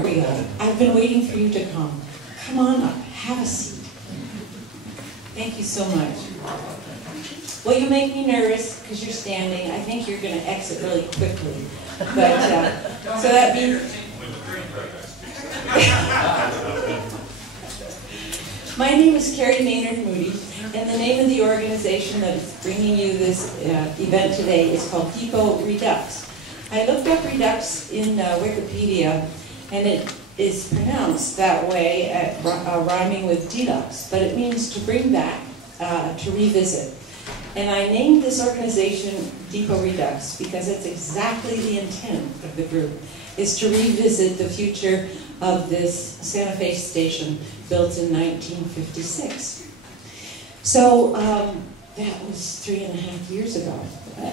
Here we go. I've been waiting for you to come. Come on up. Have a seat. Thank you so much. Well, you make me nervous because you're standing. I think you're going to exit really quickly. But, so that means... My name is Carey Maynard-Moody, and the name of the organization that is bringing you this event today is called Redux. I looked up Redux in Wikipedia, and it is pronounced that way, rhyming with deluxe, but it means to bring back, to revisit. And I named this organization Redux because it's exactly the intent of the group, is to revisit the future of this Santa Fe station built in 1956. So that was 3.5 years ago.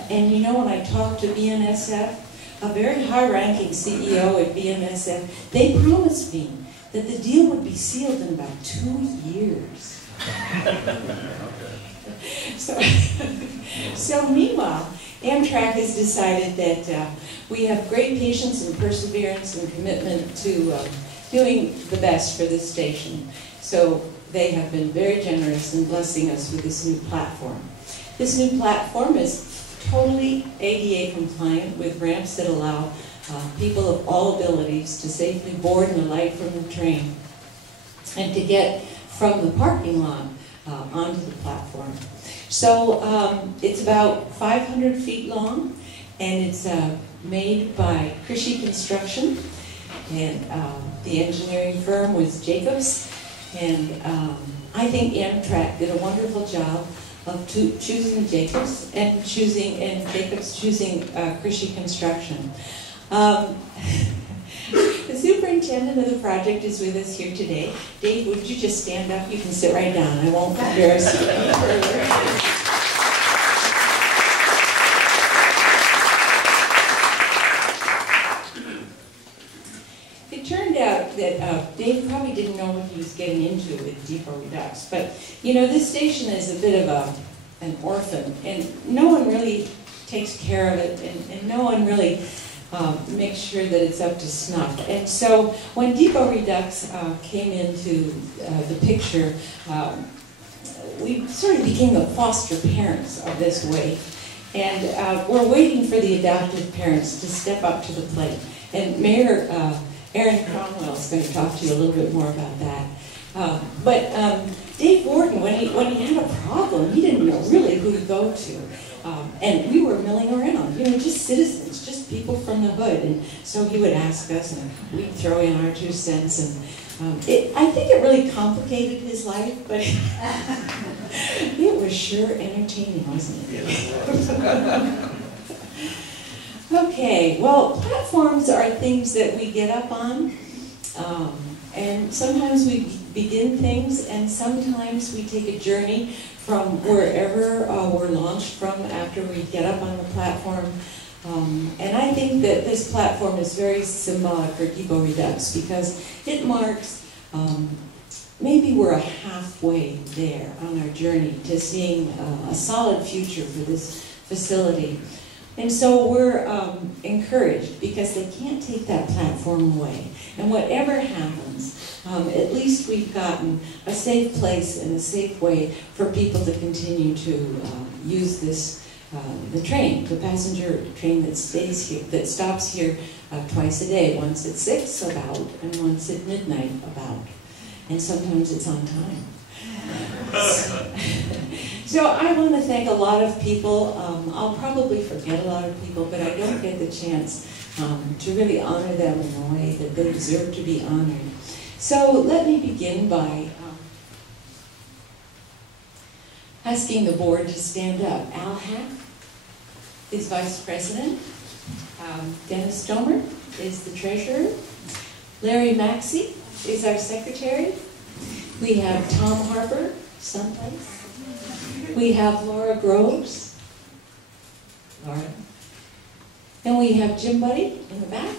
And you know, when I talked to BNSF, a very high-ranking CEO at BNSF, they promised me that the deal would be sealed in about 2 years. So meanwhile, Amtrak has decided that we have great patience and perseverance and commitment to doing the best for this station. So they have been very generous in blessing us with this new platform. This new platform is totally ADA compliant with ramps that allow people of all abilities to safely board and alight from the train and to get from the parking lot onto the platform. So it's about 500 feet long, and it's made by Carey Construction, and the engineering firm was Jacobs, and I think Amtrak did a wonderful job of choosing Jacobs and Jacobs choosing Carey Construction. The superintendent of the project is with us here today. Dave, would you just stand up? You can sit right down. I won't embarrass you any further. It turned out that Dave probably didn't know what he was getting into with Redux, but you know, this station is a bit of an orphan, and no one really takes care of it, and no one really make sure that it's up to snuff. And so when Redux came into the picture, we sort of became the foster parents of this way. And we're waiting for the adoptive parents to step up to the plate. And Mayor Aaron Cromwell is going to talk to you a little bit more about that. But Dave Wharton, when he had a problem, he didn't know really who to go to. And we were milling around, you know, just citizens, just people from the hood. And so he would ask us, and we'd throw in our 2 cents. And I think it really complicated his life, but it was sure entertaining, wasn't it? Okay, well, platforms are things that we get up on, and sometimes we begin things, and sometimes we take a journey from wherever we're launched from after we get up on the platform. And I think that this platform is very symbolic for Redux because it marks, maybe we're halfway there on our journey to seeing a solid future for this facility. And so we're encouraged because they can't take that platform away. And whatever happens, at least we've gotten a safe place and a safe way for people to continue to use this, the train, the passenger train that stays here, that stops here twice a day, once at 6 about, and once at midnight about. And sometimes it's on time. So I want to thank a lot of people. I'll probably forget a lot of people, but I don't get the chance to really honor them in a way that they deserve to be honored. So let me begin by asking the board to stand up. Al Hack is Vice President. Dennis Stomer is the Treasurer. Larry Maxey is our Secretary. We have Tom Harper, someplace. We have Laura Groves. Laura. And we have Jim Buddy in the back.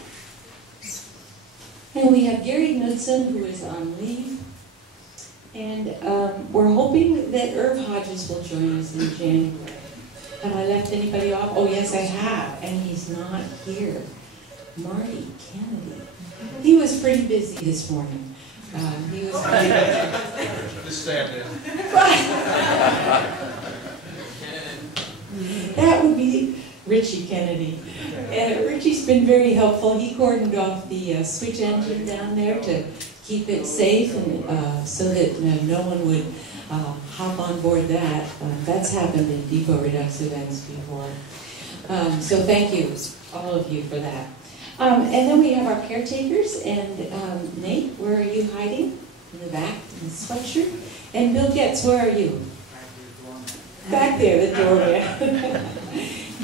And we have Gary Knudsen, who is on leave. And we're hoping that Irv Hodges will join us in January. Have I left anybody off? Oh, yes, I have. And he's not here. Marty Kennedy. He was pretty busy this morning. He was pretty Just stand there. That would be Richie Kennedy. And Richie's been very helpful. He cordoned off the switch engine down there to keep it safe and so that no one would hop on board that. That's happened in Depot Redux events before. So thank you, all of you, for that. And then we have our caretakers, and Nate, where are you hiding? In the back, in the sweatshirt. And Bill Getz, where are you? Back there, the doorway.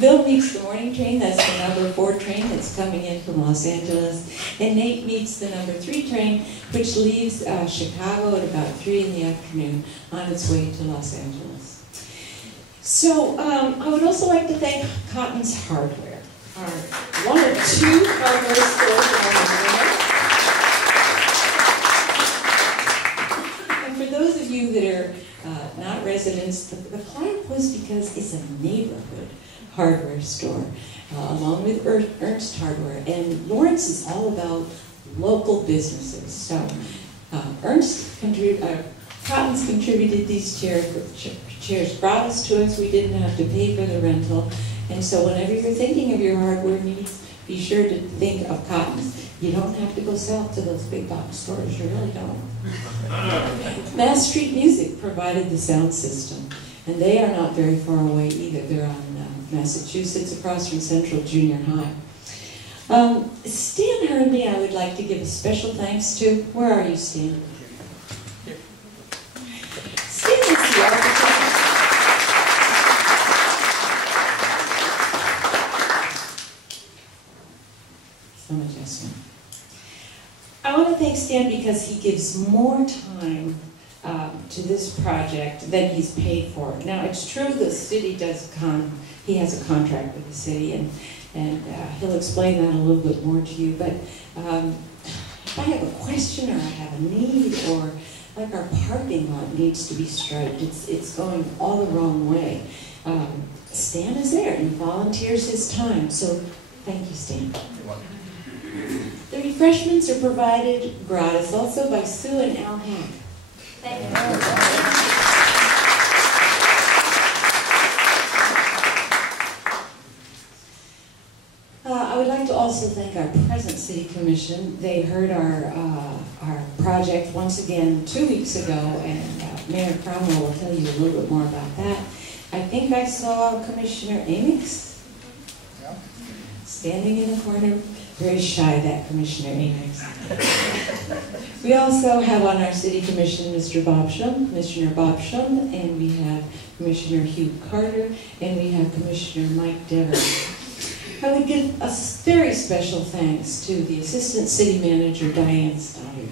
Bill meets the morning train, that's the number 4 train that's coming in from Los Angeles. And Nate meets the number 3 train, which leaves Chicago at about 3 in the afternoon on its way to Los Angeles. So I would also like to thank Cotton's Hardware, our 1 or 2 hardware stores around the world. And for those of you that are not residents, the Clark was because it's a neighborhood hardware store, along with Ernst Hardware. And Lawrence is all about local businesses. So Cotton's contributed these chairs, brought us to us. We didn't have to pay for the rental. And so whenever you're thinking of your hardware needs, be sure to think of Cotton's. You don't have to go south to those big box stores, you really don't. Mass Street Music provided the sound system, and they are not very far away either. They're on Massachusetts, across from Central Junior High. Stan Hernley, I would like to give a special thanks to. Where are you, Stan? Stan is the architect. Some adjustment. I want to thank Stan because he gives more time to this project than he's paid for. Now, it's true the city he has a contract with the city, and he'll explain that a little bit more to you. But if I have a question or I have a need, or like our parking lot needs to be striped, it's going all the wrong way. Stan is there and volunteers his time. So thank you, Stan. You're welcome. The refreshments are provided gratis also by Sue and Al Hack. Thank you. I would like to also thank our present City Commission. They heard our project once again 2 weeks ago, and Mayor Cromwell will tell you a little bit more about that. I think I saw Commissioner Amix standing in the corner. Very shy, that Commissioner Amix. We also have on our City Commission Mr. Commissioner Bob Shum, and we have Commissioner Hugh Carter, and we have Commissioner Mike Dever. I would give a very special thanks to the Assistant City Manager, Diane Stoddard.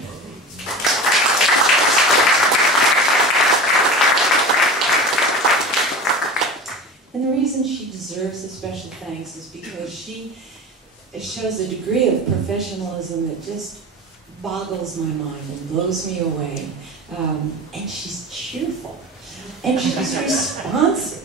And the reason she deserves a special thanks is because it shows a degree of professionalism that just boggles my mind and blows me away. And she's cheerful. And she's responsive.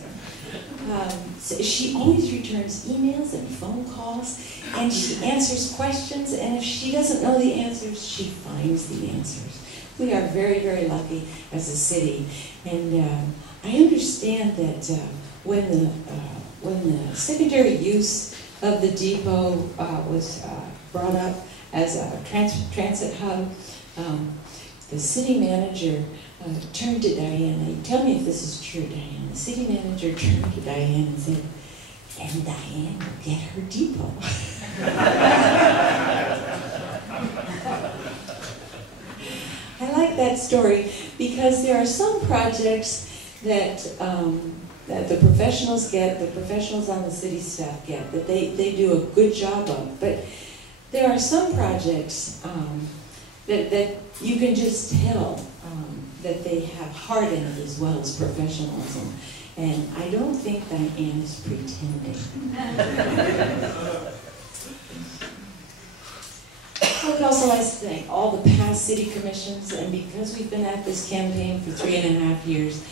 So she always returns emails and phone calls, and she answers questions, and if she doesn't know the answers, she finds the answers. We are very, very lucky as a city. And I understand that when the secondary use of the depot was brought up as a transit hub, the city manager turned to Diane. Tell me if this is true, Diane. The city manager turned to Diane and said, "And Diane will get her depot." I like that story because there are some projects that that the professionals get, the professionals on the city staff get, that they do a good job of. But there are some projects that you can just tell that they have heart in it as well as professionalism. And I don't think Diane is pretending. I would also like to thank all the past city commissions, and because we've been at this campaign for 3.5 years,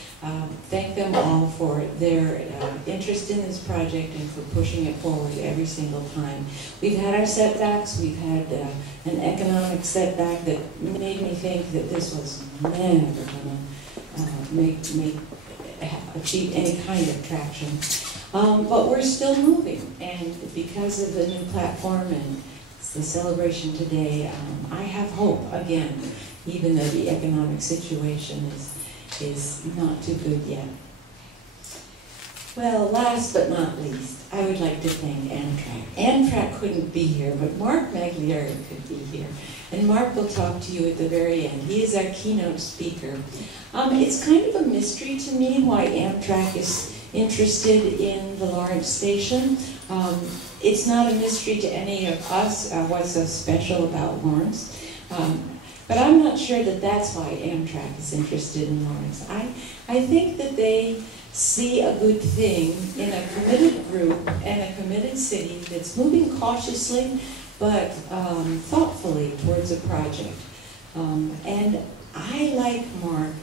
thank them all for their interest in this project and for pushing it forward every single time. We've had our setbacks. We've had an economic setback that made me think that this was never going to achieve any kind of traction. But we're still moving, and because of the new platform and the celebration today, I have hope again, even though the economic situation is not too good yet. Well, last but not least, I would like to thank Amtrak. Amtrak couldn't be here, but Mark Magliari could be here. And Mark will talk to you at the very end. He is our keynote speaker. It's kind of a mystery to me why Amtrak is interested in the Lawrence station. It's not a mystery to any of us what's so special about Lawrence. But I'm not sure that that's why Amtrak is interested in Lawrence. I think that they see a good thing in a committed group and a committed city that's moving cautiously but thoughtfully towards a project. And I, like Mark,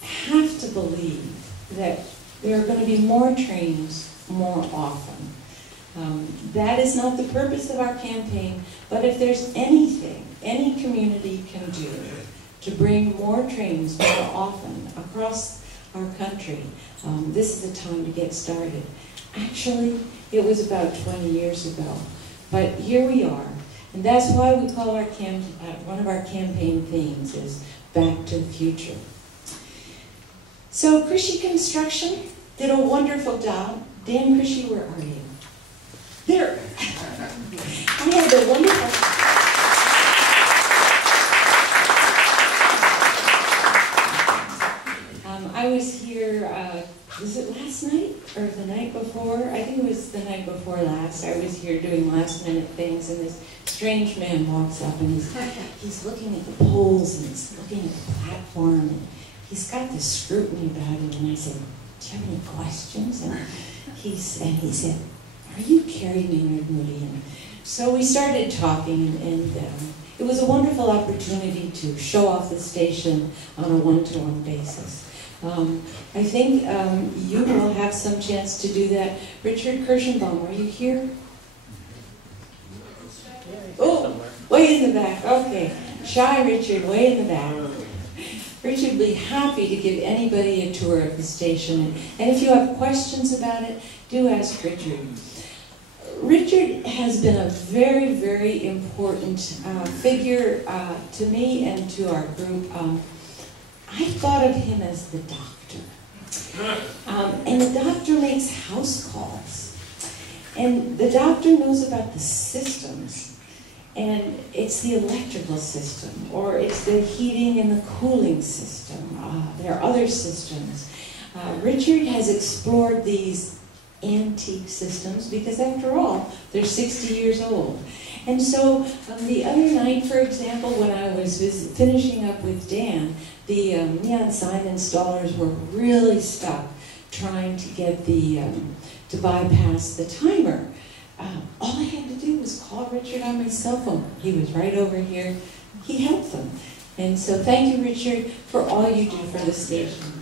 have to believe that there are going to be more trains more often. That is not the purpose of our campaign, but if there's anything any community can do to bring more trains more often across our country, this is the time to get started. Actually, it was about 20 years ago, but here we are, and that's why we call our one of our campaign themes is Back to the Future. So Krishy Construction did a wonderful job. Dan Krishy, where are you? There. I had the wonderful... I was here, was it last night or the night before? I think it was the night before last. I was here doing last minute things, and this strange man walks up and he's looking at the poles and he's looking at the platform, and he's got this scrutiny about him, and I said, do you have any questions? And he said, are you Carey Maynard-Moody? And so we started talking, and it was a wonderful opportunity to show off the station on a one-to-one basis. I think you will have some chance to do that. Richard Kirschenbaum, are you here? Oh, way in the back. Okay. Shy Richard, way in the back. Richard would be happy to give anybody a tour of the station. And if you have questions about it, do ask Richard. Richard has been a very, very important figure to me and to our group. I thought of him as the doctor. And the doctor makes house calls. And the doctor knows about the systems. And it's the electrical system, or it's the heating and the cooling system. There are other systems. Richard has explored these antique systems because, after all, they're 60 years old. And so the other night, for example, when I was finishing up with Dan, the neon sign installers were really stuck trying to get to bypass the timer. All I had to do was call Richard on my cell phone. He was right over here. He helped them. And so thank you, Richard, for all you do for the station.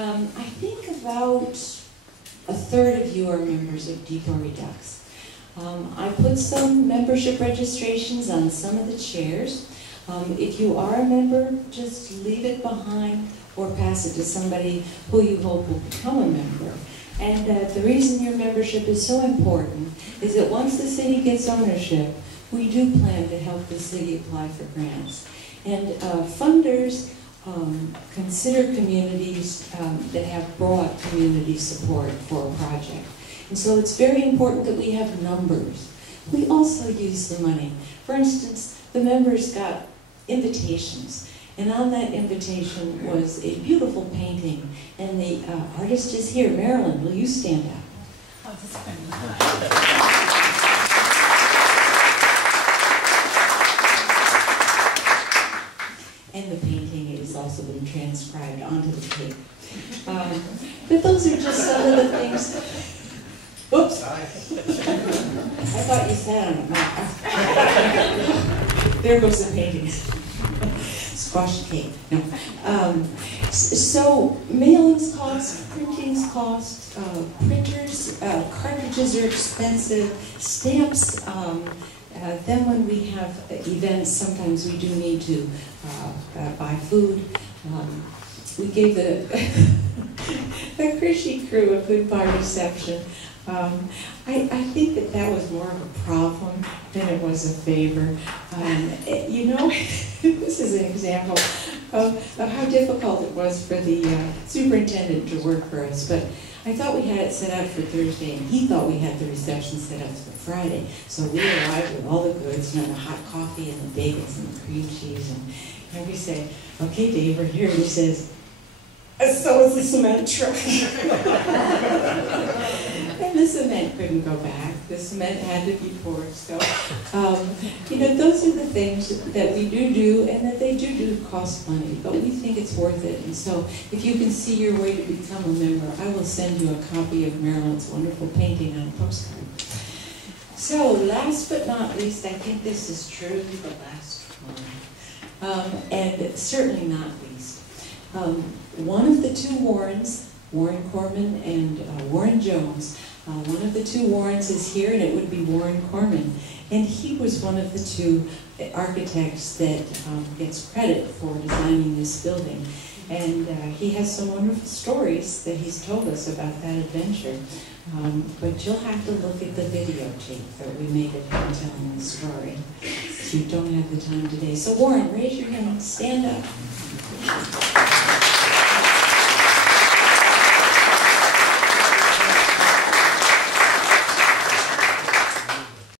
I think about a third of you are members of Depot Redux. I put some membership registrations on some of the chairs. If you are a member, just leave it behind or pass it to somebody who you hope will become a member. And the reason your membership is so important is that once the city gets ownership, we do plan to help the city apply for grants. And funders consider communities that have broad community support for a project. And so it's very important that we have numbers. We also use the money. For instance, the members got invitations, and on that invitation was a beautiful painting, and the artist is here. Marilyn, will you stand up? Oh, that's and the painting is also also been transcribed onto the tape. But those are just some of the things. Oops. I thought you sat on a map. There goes the paintings. Squash cake. No. So mailings cost, printings cost, printers, cartridges are expensive, stamps. Then when we have events, sometimes we do need to buy food. We gave the Hershey crew a goodbye reception. I think that was more of a problem than it was a favor. You know, this is an example of how difficult it was for the superintendent to work for us. But I thought we had it set up for Thursday, and he thought we had the reception set up for Friday. So we arrived with all the goods, you know, the hot coffee and the bagels and the cream cheese. And we say, okay, Dave, we're here. And he says, so is the cement truck. And the cement couldn't go back. The cement had to be poured. So, you know, those are the things that we do, and that they do cost money, but we think it's worth it. And so, if you can see your way to become a member, I will send you a copy of Marilyn's wonderful painting on a postcard. So, last but not least, I think this is truly the last one, and certainly not least. One of the two Warrens, Warren Corman and Warren Jones, one of the two Warrens is here, and it would be Warren Corman. And he was one of the two architects that gets credit for designing this building. And he has some wonderful stories that he's told us about that adventure. But you'll have to look at the videotape that we made of him telling the story. You don't have the time today. So Warren, raise your hand, stand up.